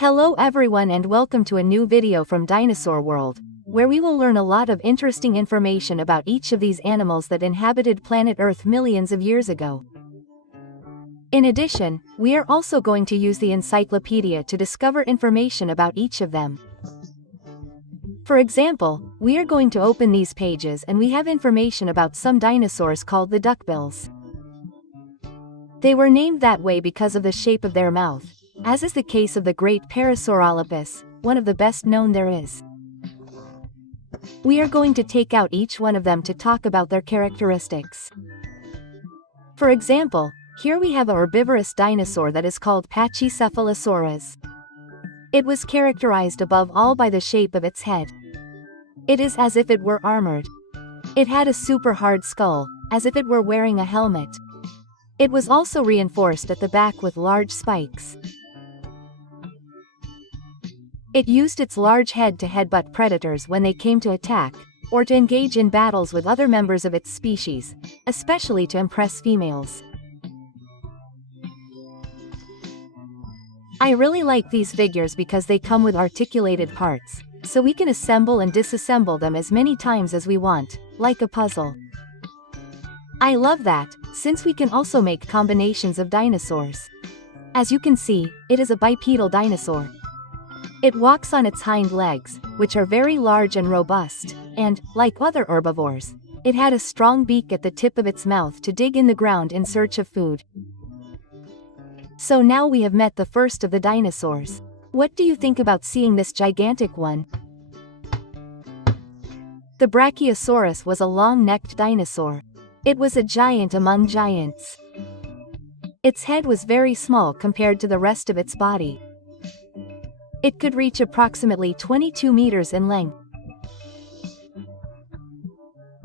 Hello everyone and welcome to a new video from Dinosaur World, where we will learn a lot of interesting information about each of these animals that inhabited planet Earth millions of years ago. In addition, we are also going to use the Encyclopedia to discover information about each of them. For example, we are going to open these pages and we have information about some dinosaurs called the duckbills. They were named that way because of the shape of their mouth, as is the case of the great Parasaurolophus, one of the best known there is. We are going to take out each one of them to talk about their characteristics. For example, here we have a herbivorous dinosaur that is called Pachycephalosaurus. It was characterized above all by the shape of its head. It is as if it were armored. It had a super hard skull, as if it were wearing a helmet. It was also reinforced at the back with large spikes. It used its large head to headbutt predators when they came to attack, or to engage in battles with other members of its species, especially to impress females. I really like these figures because they come with articulated parts, so we can assemble and disassemble them as many times as we want, like a puzzle. I love that, since we can also make combinations of dinosaurs. As you can see, it is a bipedal dinosaur. It walks on its hind legs, which are very large and robust, and, like other herbivores, it had a strong beak at the tip of its mouth to dig in the ground in search of food. So now we have met the first of the dinosaurs. What do you think about seeing this gigantic one? The Brachiosaurus was a long-necked dinosaur. It was a giant among giants. Its head was very small compared to the rest of its body. It could reach approximately 22 meters in length.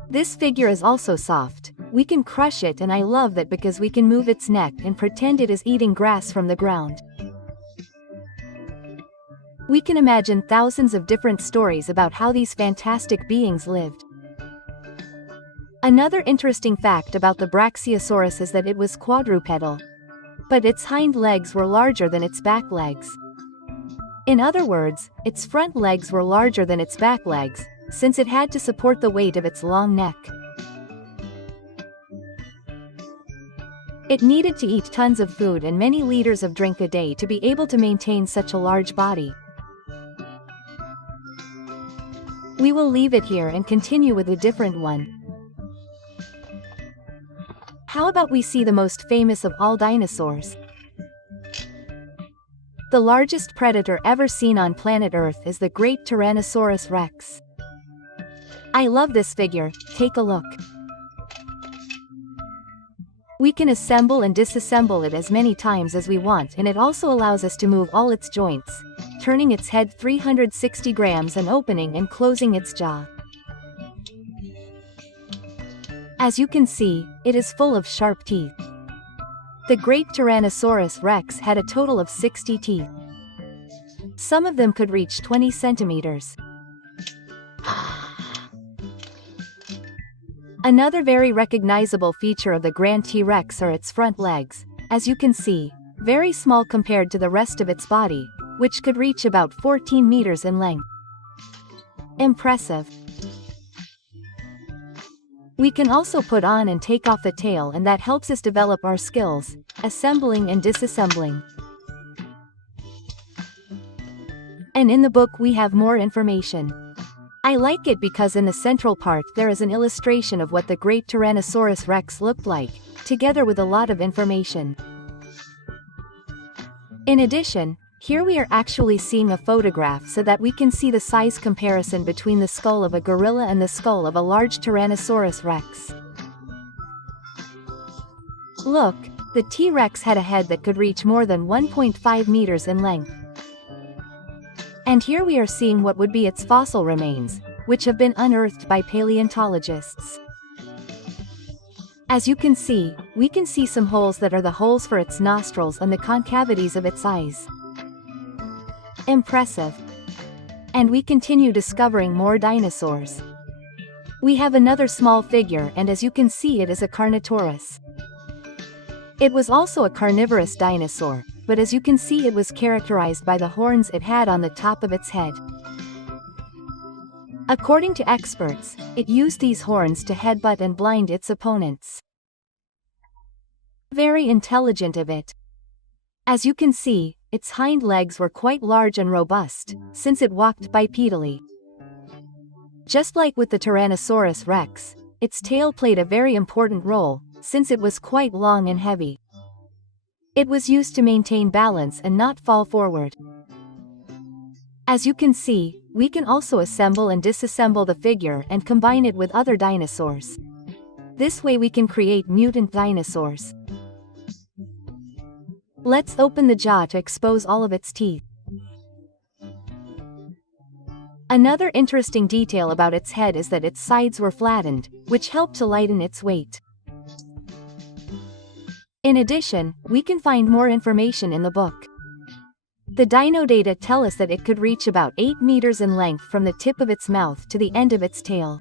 This figure is also soft. We can crush it, and I love that because we can move its neck and pretend it is eating grass from the ground. We can imagine thousands of different stories about how these fantastic beings lived. Another interesting fact about the Brachiosaurus is that it was quadrupedal. But its hind legs were larger than its back legs. In other words, its front legs were larger than its back legs, since it had to support the weight of its long neck. It needed to eat tons of food and many liters of drink a day to be able to maintain such a large body. We will leave it here and continue with a different one. How about we see the most famous of all dinosaurs? The largest predator ever seen on planet Earth is the great Tyrannosaurus Rex. I love this figure, take a look. We can assemble and disassemble it as many times as we want, and it also allows us to move all its joints, turning its head 360 grams and opening and closing its jaw. As you can see, it is full of sharp teeth. The great Tyrannosaurus Rex had a total of 60 teeth. Some of them could reach 20 centimeters. Another very recognizable feature of the Grand T-Rex are its front legs, as you can see, very small compared to the rest of its body, which could reach about 14 meters in length. Impressive. We can also put on and take off the tail, and that helps us develop our skills, assembling and disassembling. And in the book we have more information. I like it because in the central part there is an illustration of what the great Tyrannosaurus Rex looked like, together with a lot of information. In addition, here we are actually seeing a photograph so that we can see the size comparison between the skull of a gorilla and the skull of a large Tyrannosaurus Rex. Look, the T-Rex had a head that could reach more than 1.5 meters in length. And here we are seeing what would be its fossil remains, which have been unearthed by paleontologists. As you can see, we can see some holes that are the holes for its nostrils and the concavities of its eyes. Impressive. And we continue discovering more dinosaurs. We have another small figure, and as you can see, it is a Carnotaurus. It was also a carnivorous dinosaur, but as you can see, it was characterized by the horns it had on the top of its head. According to experts, it used these horns to headbutt and blind its opponents. Very intelligent of it. As you can see, its hind legs were quite large and robust, since it walked bipedally. Just like with the Tyrannosaurus Rex, its tail played a very important role, since it was quite long and heavy. It was used to maintain balance and not fall forward. As you can see, we can also assemble and disassemble the figure and combine it with other dinosaurs. This way we can create mutant dinosaurs. Let's open the jaw to expose all of its teeth. Another interesting detail about its head is that its sides were flattened, which helped to lighten its weight. In addition, we can find more information in the book. The dino data tell us that it could reach about 8 meters in length from the tip of its mouth to the end of its tail.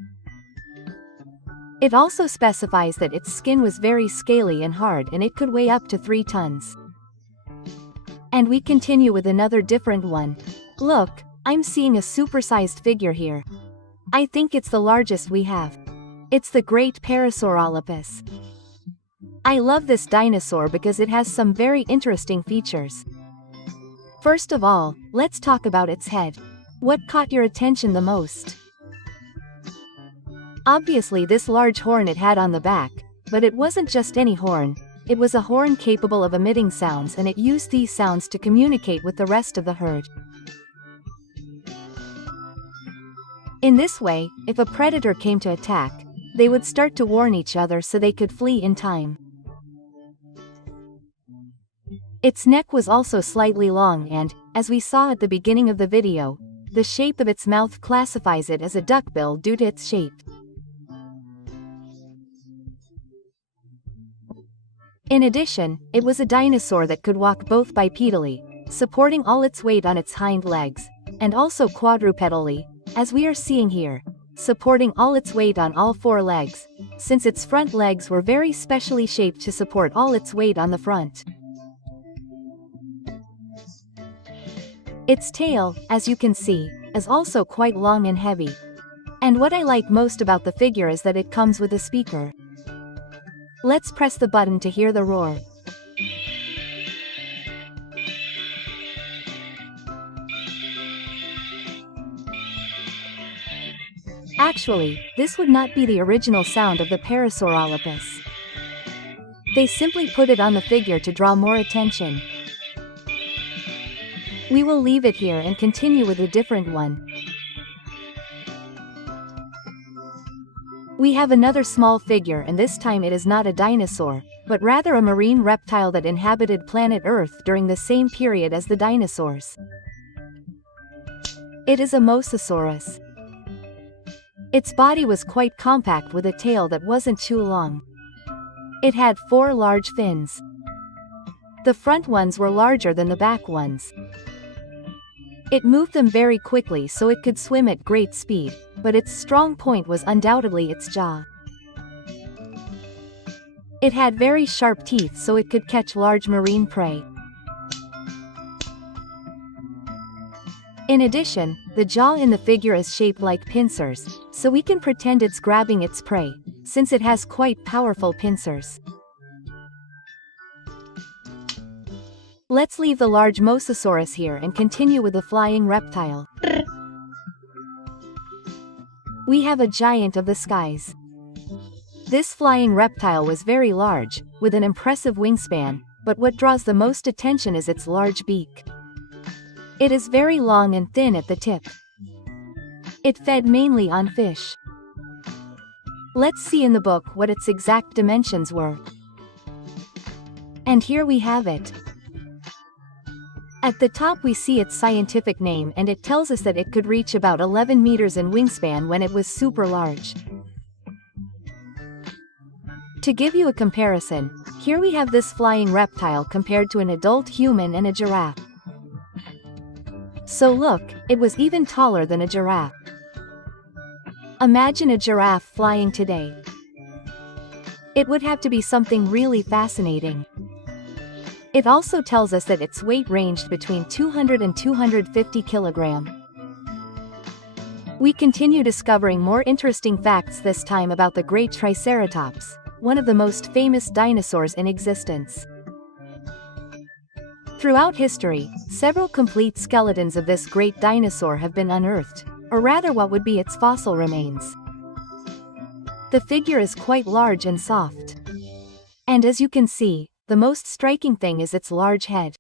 It also specifies that its skin was very scaly and hard and it could weigh up to 3 tons. And we continue with another different one. Look, I'm seeing a supersized figure here. I think it's the largest we have. It's the Great Parasaurolophus. I love this dinosaur because it has some very interesting features. First of all, let's talk about its head. What caught your attention the most? Obviously this large horn it had on the back, but it wasn't just any horn. It was a horn capable of emitting sounds, and it used these sounds to communicate with the rest of the herd. In this way, if a predator came to attack, they would start to warn each other so they could flee in time. Its neck was also slightly long and, as we saw at the beginning of the video, the shape of its mouth classifies it as a duckbill due to its shape. In addition, it was a dinosaur that could walk both bipedally, supporting all its weight on its hind legs, and also quadrupedally, as we are seeing here, supporting all its weight on all 4 legs, since its front legs were very specially shaped to support all its weight on the front. Its tail, as you can see, is also quite long and heavy. And what I like most about the figure is that it comes with a speaker. Let's press the button to hear the roar. Actually, this would not be the original sound of the Parasaurolophus. They simply put it on the figure to draw more attention. We will leave it here and continue with a different one. We have another small figure, and this time it is not a dinosaur, but rather a marine reptile that inhabited planet Earth during the same period as the dinosaurs. It is a Mosasaurus. Its body was quite compact with a tail that wasn't too long. It had 4 large fins. The front ones were larger than the back ones. It moved them very quickly so it could swim at great speed, but its strong point was undoubtedly its jaw. It had very sharp teeth so it could catch large marine prey. In addition, the jaw in the figure is shaped like pincers, so we can pretend it's grabbing its prey, since it has quite powerful pincers. Let's leave the large Mosasaurus here and continue with the flying reptile. We have a giant of the skies. This flying reptile was very large, with an impressive wingspan, but what draws the most attention is its large beak. It is very long and thin at the tip. It fed mainly on fish. Let's see in the book what its exact dimensions were. And here we have it. At the top we see its scientific name, and it tells us that it could reach about 11 meters in wingspan when it was super large. To give you a comparison, here we have this flying reptile compared to an adult human and a giraffe. So look, it was even taller than a giraffe. Imagine a giraffe flying today. It would have to be something really fascinating. It also tells us that its weight ranged between 200 and 250 kilograms. We continue discovering more interesting facts this time about the great Triceratops, one of the most famous dinosaurs in existence. Throughout history, several complete skeletons of this great dinosaur have been unearthed, or rather what would be its fossil remains. The figure is quite large and soft. And as you can see, the most striking thing is its large head.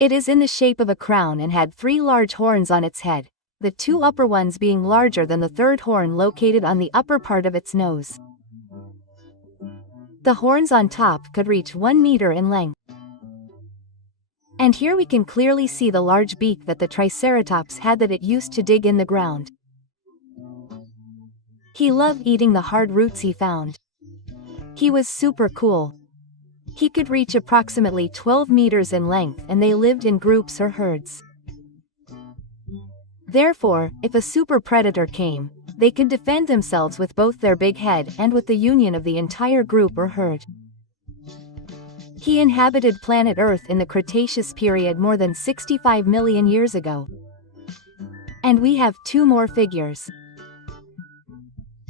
It is in the shape of a crown and had 3 large horns on its head, the 2 upper ones being larger than the 3rd horn located on the upper part of its nose. The horns on top could reach 1 meter in length. And here we can clearly see the large beak that the Triceratops had that it used to dig in the ground. He loved eating the hard roots he found. He was super cool. He could reach approximately 12 meters in length and they lived in groups or herds. Therefore, if a super predator came, they could defend themselves with both their big head and with the union of the entire group or herd. He inhabited planet Earth in the Cretaceous period more than 65 million years ago. And we have 2 more figures.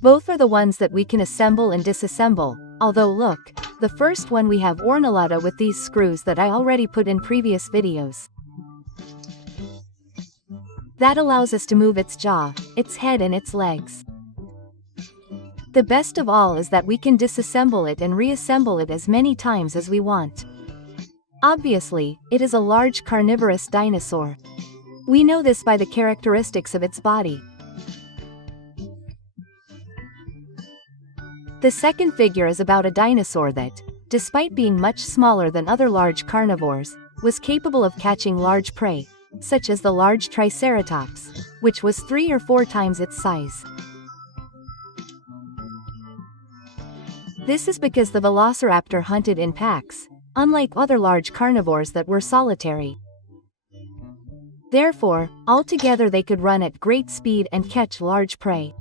Both are the ones that we can assemble and disassemble, although look, the first one we have Ornolata with these screws that I already put in previous videos. That allows us to move its jaw, its head and its legs. The best of all is that we can disassemble it and reassemble it as many times as we want. Obviously, it is a large carnivorous dinosaur. We know this by the characteristics of its body. The second figure is about a dinosaur that, despite being much smaller than other large carnivores, was capable of catching large prey, such as the large Triceratops, which was 3 or 4 times its size. This is because the Velociraptor hunted in packs, unlike other large carnivores that were solitary. Therefore, altogether they could run at great speed and catch large prey.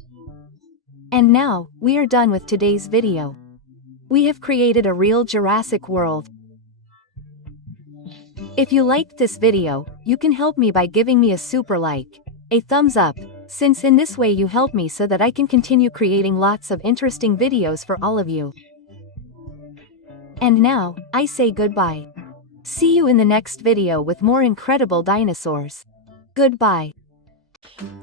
And now, we are done with today's video. We have created a real Jurassic World. If you liked this video, you can help me by giving me a super like, a thumbs up, since in this way you help me so that I can continue creating lots of interesting videos for all of you. And now, I say goodbye. See you in the next video with more incredible dinosaurs. Goodbye.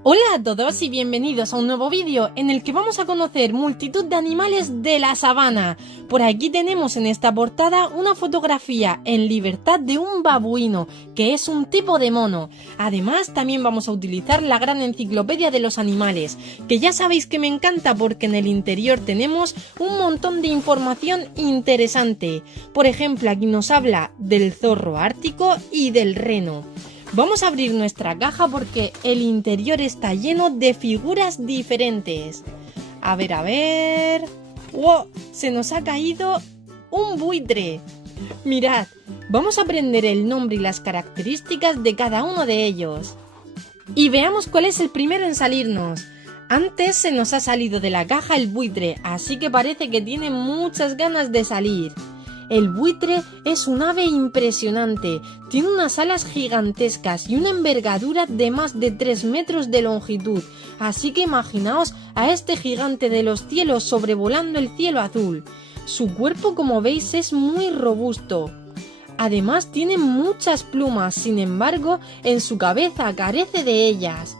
Hola a todos y bienvenidos a un nuevo vídeo en el que vamos a conocer multitud de animales de la sabana. Por aquí tenemos en esta portada una fotografía en libertad de un babuino, que es un tipo de mono. Además también vamos a utilizar la gran enciclopedia de los animales, que ya sabéis que me encanta porque en el interior tenemos un montón de información interesante. Por ejemplo, aquí nos habla del zorro ártico y del reno. Vamos a abrir nuestra caja porque el interior está lleno de figuras diferentes. A ver... ¡Wow! Se nos ha caído un buitre. Mirad, vamos a aprender el nombre y las características de cada uno de ellos. Y veamos cuál es el primero en salirnos. Antes se nos ha salido de la caja el buitre, así que parece que tiene muchas ganas de salir. El buitre es un ave impresionante, tiene unas alas gigantescas y una envergadura de más de 3 metros de longitud, así que imaginaos a este gigante de los cielos sobrevolando el cielo azul. Su cuerpo, como veis, es muy robusto. Además tiene muchas plumas, sin embargo, en su cabeza carece de ellas.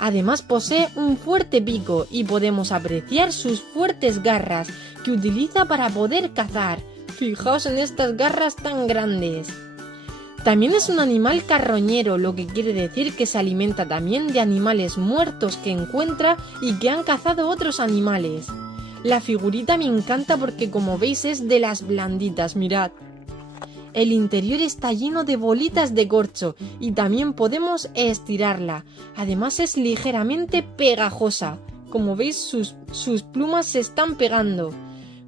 Además posee un fuerte pico y podemos apreciar sus fuertes garras que utiliza para poder cazar. Fijaos en estas garras tan grandes. También es un animal carroñero, lo que quiere decir que se alimenta también de animales muertos que encuentra y que han cazado otros animales. La figurita me encanta porque, como veis, es de las blanditas, mirad. El interior está lleno de bolitas de corcho y también podemos estirarla. Además es ligeramente pegajosa. Como veis, sus plumas se están pegando.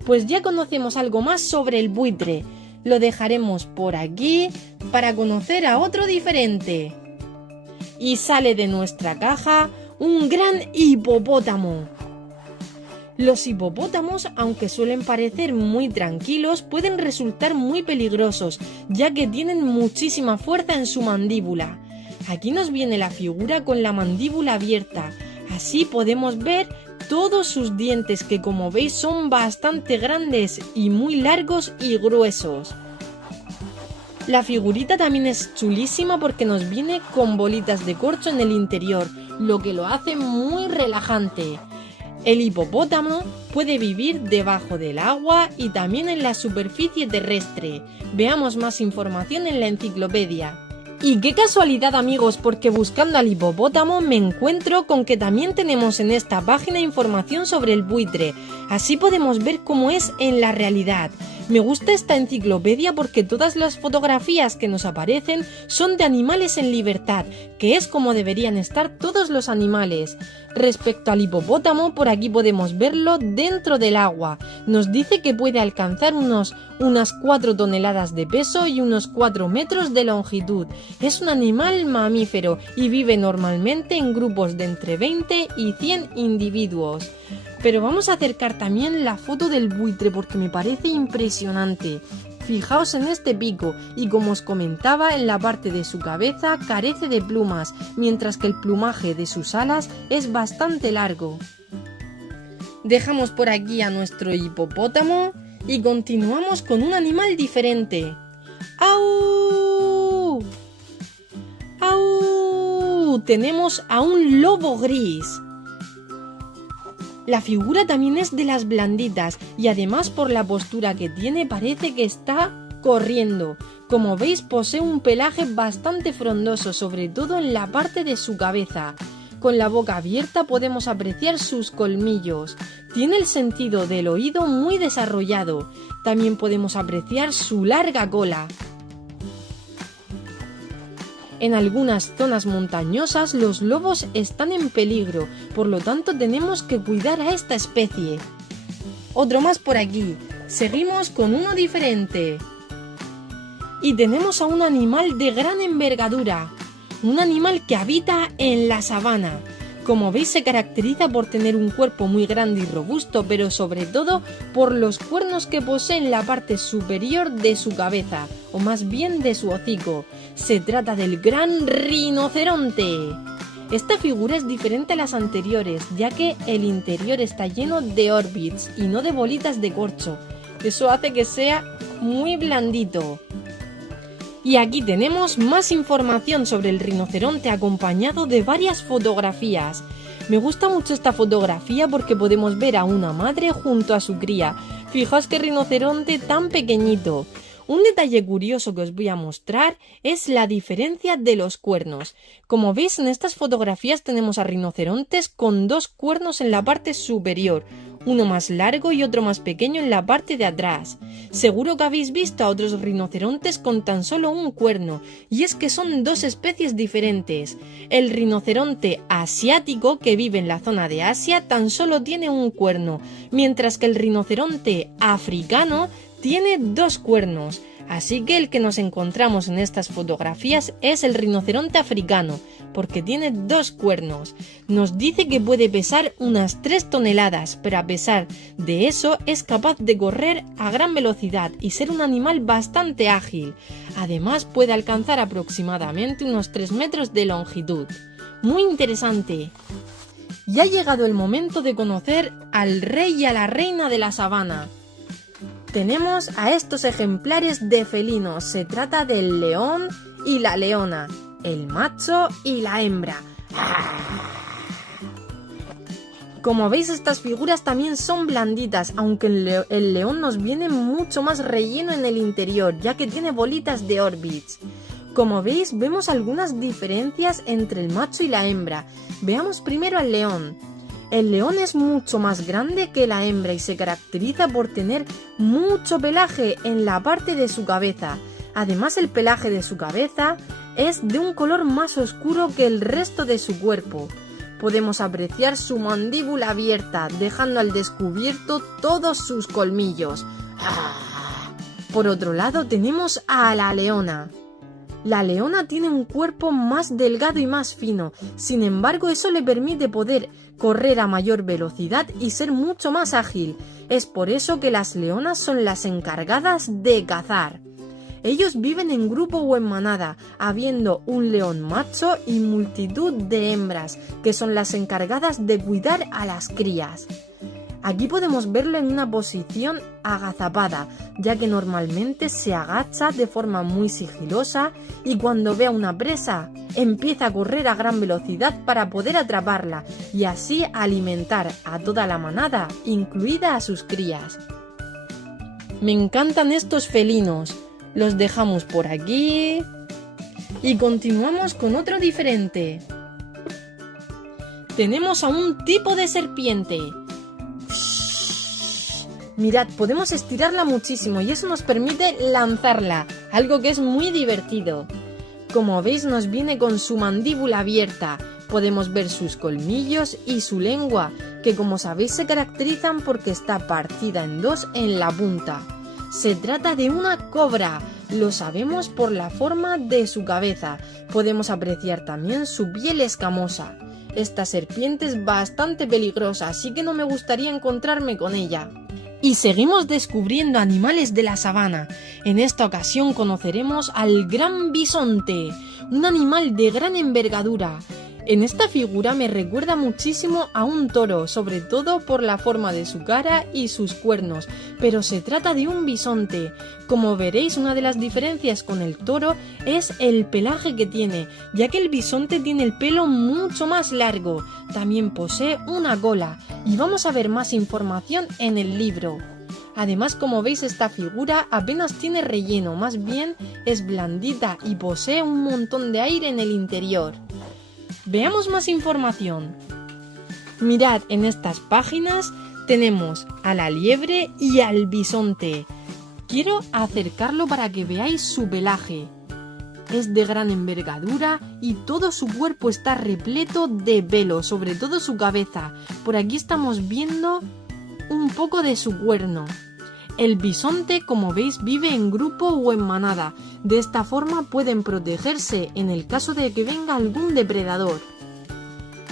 Pues ya conocemos algo más sobre el buitre. Lo dejaremos por aquí para conocer a otro diferente. Y sale de nuestra caja un gran hipopótamo. Los hipopótamos, aunque suelen parecer muy tranquilos, pueden resultar muy peligrosos, ya que tienen muchísima fuerza en su mandíbula. Aquí nos viene la figura con la mandíbula abierta. Así podemos ver todos sus dientes, que como veis son bastante grandes y muy largos y gruesos. La figurita también es chulísima porque nos viene con bolitas de corcho en el interior, lo que lo hace muy relajante. El hipopótamo puede vivir debajo del agua y también en la superficie terrestre. Veamos más información en la enciclopedia. Y qué casualidad, amigos, porque buscando al hipopótamo me encuentro con que también tenemos en esta página información sobre el buitre. Así podemos ver cómo es en la realidad. Me gusta esta enciclopedia porque todas las fotografías que nos aparecen son de animales en libertad, que es como deberían estar todos los animales. Respecto al hipopótamo, por aquí podemos verlo dentro del agua. Nos dice que puede alcanzar unas 4 toneladas de peso y unos 4 metros de longitud. Es un animal mamífero y vive normalmente en grupos de entre 20 y 100 individuos. Pero vamos a acercar también la foto del buitre porque me parece impresionante. Fijaos en este pico y, como os comentaba, en la parte de su cabeza carece de plumas, mientras que el plumaje de sus alas es bastante largo. Dejamos por aquí a nuestro hipopótamo y continuamos con un animal diferente. ¡Au! ¡Au! Tenemos a un lobo gris. La figura también es de las blanditas y además por la postura que tiene parece que está corriendo. Como veis posee un pelaje bastante frondoso, sobre todo en la parte de su cabeza. Con la boca abierta podemos apreciar sus colmillos. Tiene el sentido del oído muy desarrollado. También podemos apreciar su larga cola. En algunas zonas montañosas los lobos están en peligro, por lo tanto tenemos que cuidar a esta especie. Otro más por aquí. Seguimos con uno diferente. Y tenemos a un animal de gran envergadura. Un animal que habita en la sabana. Como veis se caracteriza por tener un cuerpo muy grande y robusto, pero sobre todo por los cuernos que posee en la parte superior de su cabeza, o más bien de su hocico. Se trata del gran rinoceronte. Esta figura es diferente a las anteriores, ya que el interior está lleno de orbits y no de bolitas de corcho. Eso hace que sea muy blandito. Y aquí tenemos más información sobre el rinoceronte acompañado de varias fotografías. Me gusta mucho esta fotografía porque podemos ver a una madre junto a su cría. Fijaos qué rinoceronte tan pequeñito. Un detalle curioso que os voy a mostrar es la diferencia de los cuernos. Como veis en estas fotografías tenemos a rinocerontes con 2 cuernos en la parte superior, uno más largo y otro más pequeño en la parte de atrás. Seguro que habéis visto a otros rinocerontes con tan solo un cuerno, y es que son 2 especies diferentes. El rinoceronte asiático, que vive en la zona de Asia, tan solo tiene un cuerno, mientras que el rinoceronte africano tiene 2 cuernos. Así que el que nos encontramos en estas fotografías es el rinoceronte africano, porque tiene 2 cuernos. Nos dice que puede pesar unas 3 toneladas, pero a pesar de eso es capaz de correr a gran velocidad y ser un animal bastante ágil. Además puede alcanzar aproximadamente unos 3 metros de longitud. Muy interesante. Ya ha llegado el momento de conocer al rey y a la reina de la sabana. Tenemos a estos ejemplares de felinos. Se trata del león y la leona, el macho y la hembra. Como veis estas figuras también son blanditas, aunque el león nos viene mucho más relleno en el interior, ya que tiene bolitas de orbits. Como veis vemos algunas diferencias entre el macho y la hembra. Veamos primero al león. El león es mucho más grande que la hembra y se caracteriza por tener mucho pelaje en la parte de su cabeza. Además, el pelaje de su cabeza es de un color más oscuro que el resto de su cuerpo. Podemos apreciar su mandíbula abierta, dejando al descubierto todos sus colmillos. Por otro lado, tenemos a la leona. La leona tiene un cuerpo más delgado y más fino, sin embargo eso le permite poder correr a mayor velocidad y ser mucho más ágil. Es por eso que las leonas son las encargadas de cazar. Ellos viven en grupo o en manada, habiendo un león macho y multitud de hembras, que son las encargadas de cuidar a las crías. Aquí podemos verlo en una posición agazapada, ya que normalmente se agacha de forma muy sigilosa y cuando ve a una presa, empieza a correr a gran velocidad para poder atraparla y así alimentar a toda la manada, incluida a sus crías. Me encantan estos felinos. Los dejamos por aquí y continuamos con otro diferente. Tenemos a un tipo de serpiente. Mirad, podemos estirarla muchísimo y eso nos permite lanzarla, algo que es muy divertido. Como veis, nos viene con su mandíbula abierta. Podemos ver sus colmillos y su lengua, que como sabéis se caracterizan porque está partida en dos en la punta. Se trata de una cobra, lo sabemos por la forma de su cabeza. Podemos apreciar también su piel escamosa. Esta serpiente es bastante peligrosa, así que no me gustaría encontrarme con ella. Y seguimos descubriendo animales de la sabana. En esta ocasión conoceremos al gran bisonte, un animal de gran envergadura. En esta figura me recuerda muchísimo a un toro, sobre todo por la forma de su cara y sus cuernos, pero se trata de un bisonte. Como veréis, una de las diferencias con el toro es el pelaje que tiene, ya que el bisonte tiene el pelo mucho más largo. También posee una cola, y vamos a ver más información en el libro. Además, como veis, esta figura apenas tiene relleno, más bien es blandita y posee un montón de aire en el interior. Veamos más información. Mirad, en estas páginas tenemos a la liebre y al bisonte. Quiero acercarlo para que veáis su pelaje. Es de gran envergadura y todo su cuerpo está repleto de pelo, sobre todo su cabeza. Por aquí estamos viendo un poco de su cuerno. El bisonte, como veis, vive en grupo o en manada. De esta forma pueden protegerse en el caso de que venga algún depredador.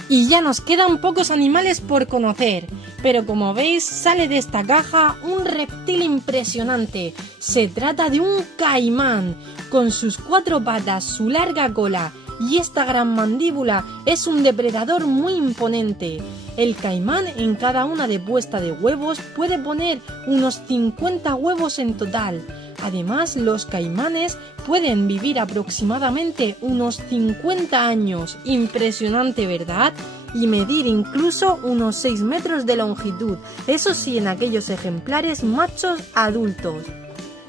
Y ya nos quedan pocos animales por conocer, pero como veis sale de esta caja un reptil impresionante. Se trata de un caimán, con sus 4 patas, su larga cola y esta gran mandíbula es un depredador muy imponente. El caimán en cada una de puesta de huevos puede poner unos 50 huevos en total. Además, los caimanes pueden vivir aproximadamente unos 50 años, impresionante, ¿verdad? Y medir incluso unos 6 metros de longitud, eso sí, en aquellos ejemplares machos adultos.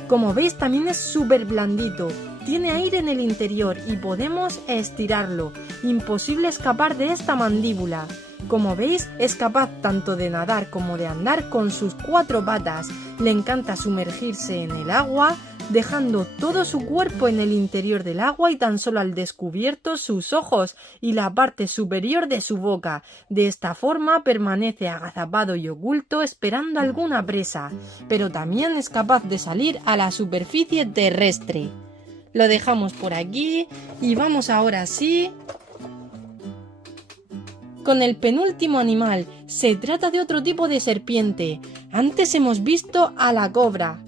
Como veis, también es súper blandito, tiene aire en el interior y podemos estirarlo, imposible escapar de esta mandíbula. Como veis, es capaz tanto de nadar como de andar con sus 4 patas. Le encanta sumergirse en el agua, dejando todo su cuerpo en el interior del agua y tan solo al descubierto sus ojos y la parte superior de su boca. De esta forma permanece agazapado y oculto esperando alguna presa, pero también es capaz de salir a la superficie terrestre. Lo dejamos por aquí y vamos ahora sí con el penúltimo animal. Se trata de otro tipo de serpiente. Antes hemos visto a la cobra.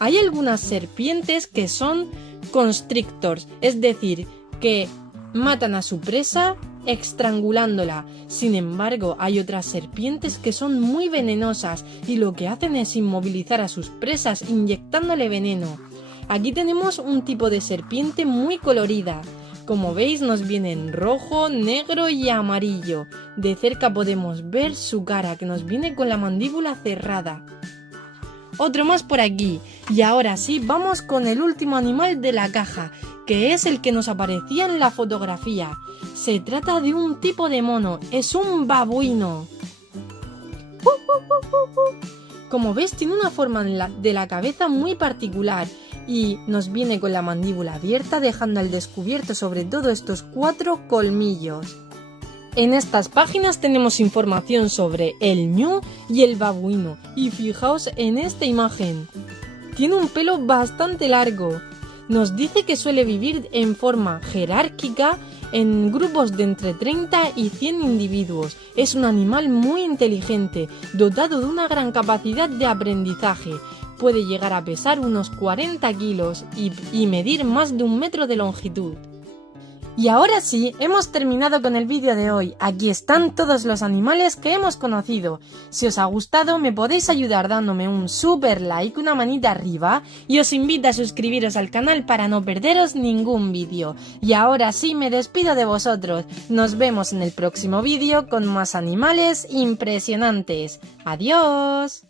Hay algunas serpientes que son constrictors, es decir, que matan a su presa estrangulándola. Sin embargo, hay otras serpientes que son muy venenosas y lo que hacen es inmovilizar a sus presas inyectándole veneno. Aquí tenemos un tipo de serpiente muy colorida. Como veis, nos viene en rojo, negro y amarillo. De cerca podemos ver su cara, que nos viene con la mandíbula cerrada. Otro más por aquí. Y ahora sí, vamos con el último animal de la caja, que es el que nos aparecía en la fotografía. Se trata de un tipo de mono, es un babuino. Como ves, tiene una forma de la cabeza muy particular y nos viene con la mandíbula abierta, dejando al descubierto sobre todo estos 4 colmillos. En estas páginas tenemos información sobre el ñu y el babuino, y fijaos en esta imagen. Tiene un pelo bastante largo. Nos dice que suele vivir en forma jerárquica en grupos de entre 30 y 100 individuos. Es un animal muy inteligente, dotado de una gran capacidad de aprendizaje. Puede llegar a pesar unos 40 kilos y medir más de 1 metro de longitud. Y ahora sí, hemos terminado con el vídeo de hoy. Aquí están todos los animales que hemos conocido. Si os ha gustado, me podéis ayudar dándome un super like, una manita arriba, y os invito a suscribiros al canal para no perderos ningún vídeo. Y ahora sí, me despido de vosotros. Nos vemos en el próximo vídeo con más animales impresionantes. ¡Adiós!